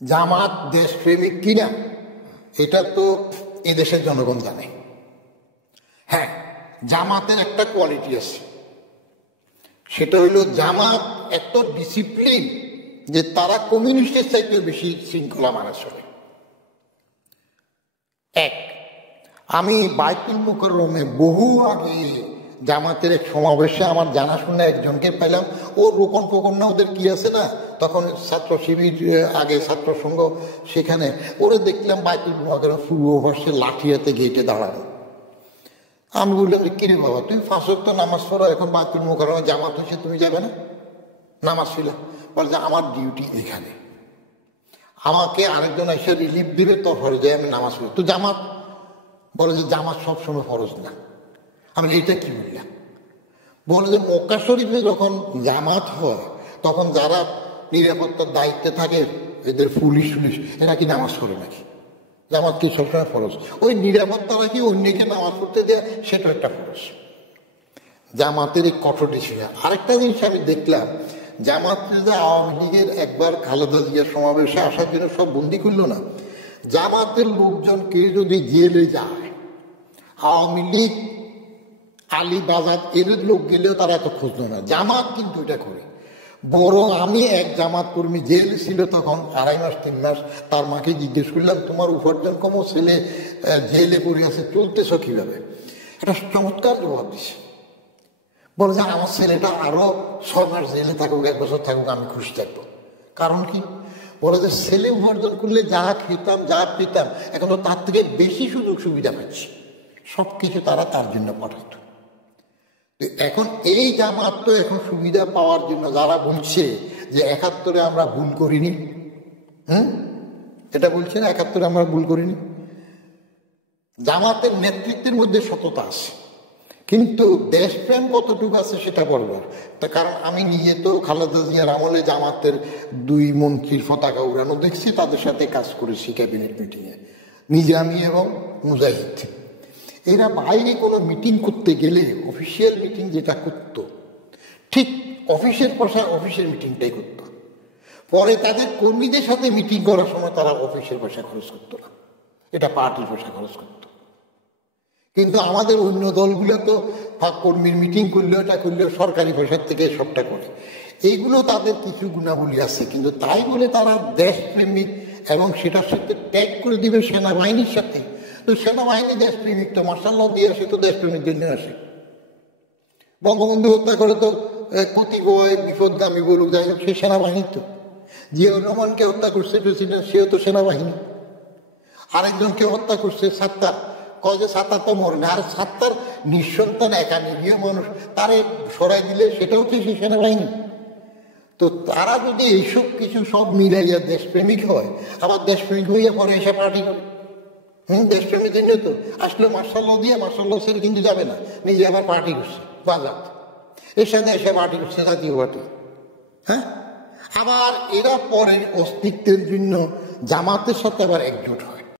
জামাত দেশপ্রেমিক কিনা এটা তো এদেশের জনগণ জানে। হ্যাঁ, জামাতের একটা কোয়ালিটি আছে, সেটা হলো জামাত এত ডিসিপ্লিন যে তারা কমিউনিস্টের চাইতে বেশি শৃঙ্খলা মানা চলে। এক, আমি বাইতুল মুকাররমে বহু আগে জামাতের এক সমাবেশে আমার জানাশোনা একজনকে পেলাম। ও রোকন ফোকন না, ওদের কি আছে না, তখন ছাত্র শিবির আগে ছাত্র সংঘ, সেখানে ওরা দেখলাম বাইতুল মুকাররম পূর্বভাষে লাঠি হাতে গেটে দাঁড়ানো। আমি বললাম, কিরে বাবা, তুমি 5 ওয়াক্ত নামাজ পড়ো, এখন বাইতুল মুকাররমে জামাত হয়েছে, তুমি যাবে না নামাজ ছিল? বলে আমার ডিউটি এখানে, আমাকে আরেকজন এসে রিলিফ দিলে তারপরে যাই আমি নামাজ পড়ি। তো জামাত বলে যে জামাত সবসময় ফরজ না। আমি এটা কি বললাম? বলে যে মক্কা শরীফে যখন জামাত হয় তখন যারা নিরাপত্তার দায়িত্বে থাকে, এদের পুলিশ এরা কি নামাজ পড়ে নাকি? জামাত কি সবসময় ফরজ? ওই নিরাপত্তারা কি অন্যকে নামাজ পড়তে দেয়, সেটা একটা ফরজ। জামাতের এই কঠোর ডিসিশন। আরেকটা জিনিস আমি দেখলাম, জামাতের যে আওয়ামী লীগের একবার খালেদা জিয়ার সমাবেশে আসার জন্য সব বন্দি করলো না, জামাতের লোকজন কেউ যদি জেলে যায়, আওয়ামী লীগ আলীবাজার এর লোক গেলেও তারা এত খুঁজলো না। জামাত কিন্তু এটা করে। বরং আমি এক জামাত কর্মী জেল ছিল তখন 2.5 মাস 3 মাস, তার মাকে জিজ্ঞেস করলাম, তোমার উপার্জন কম, ছেলে জেলে পড়ে আছে, চলতেছ কিভাবে? একটা চমৎকার জবাব দিছে। বলে যে আমার ছেলেটা আরো 6 মাস জেলে থাকুক, 1 বছর থাকুক, আমি খুশি থাকবো। কারণ কি? বলে যে ছেলে উপার্জন করলে যা খেতাম যা পেতাম, এখন তো তার থেকে বেশি সুযোগ সুবিধা পাচ্ছি, সবকিছু তারা তার জন্য পাঠাতো। এখন এই জামাত তো এখন সুবিধা পাওয়ার জন্য যারা বলছে যে 71-এ আমরা ভুল করিনি, এটা বলছে না 71-এ আমরা ভুল করিনি, জামাতের নেতৃত্বের মধ্যে সততা আছে, কিন্তু দেশপ্রেম কতটুকু আছে সেটা বলবার। কারণ আমি নিজে তো খালেদা জিয়ার আমলে জামাতের 2 মন্ত্রীর পতাকা উড়ানো দেখছি, তাদের সাথে কাজ করেছি ক্যাবিনেট মিটিংয়ে, নিজামী এবং মুজাহিদ। এরা বাইরে কোনো মিটিং করতে গেলে অফিসিয়াল মিটিং যেটা করত, ঠিক অফিসের পয়সা অফিসের মিটিংটাই করত। পরে তাদের কর্মীদের সাথে মিটিং করার সময় তারা অফিসের পয়সা খরচ করতো না, এটা পার্টির পয়সা খরচ করত। কিন্তু আমাদের অন্য দলগুলো তো কর্মীর মিটিং করলেও এটা করলেও সরকারি পয়সার থেকে সবটা করে। এইগুলো তাদের কিছু গুণাবলী আছে, কিন্তু তাই বলে তারা দেশপ্রেমিক এবং সেটার সাথে ট্যাগ করে দিবে সেনাবাহিনীর সাথে। তো সেনাবাহিনী দেশপ্রেমিক তো মার্শাল্লাহ দিয়ে আসে, তো দেশপ্রেমিক জন্য আসে। বঙ্গবন্ধু হত্যা করে তো কতিপয় বিপদগামী বলুক, যাই হোক, সে সেনাবাহিনী। তো জিয়াউর রহমানকে হত্যা করছে প্রেসিডেন্ট, সেও তো সেনাবাহিনী। আরেকজনকে হত্যা করছে সাত্তার, কয় যে সাত্তার তো মরবে, আর সাত্তার নিঃসন্তান একা নিরীহ মানুষ, তারে সরাই দিলে সেটাও কি সে সেনাবাহিনী? তো তারা যদি এইসব কিছু সব মিলাইয়া দেশপ্রেমিক হয়, আবার দেশপ্রেমিক হইয়া পরে এসে পার্টি করে, দেশপ্রেমিক জন্য তো আসলে মার্শাল্লাহ দিয়ে মার্শাল্লাহ ছেড়ে কিন্তু যাবে না, নিজে আবার পার্টি করছে বাজার, এর সাথে এসে পার্টি করছে জাতীয় পার্টি। হ্যাঁ, আবার এরা পরের অস্তিত্বের জন্য জামাতের সাথে আবার একজোট হয়।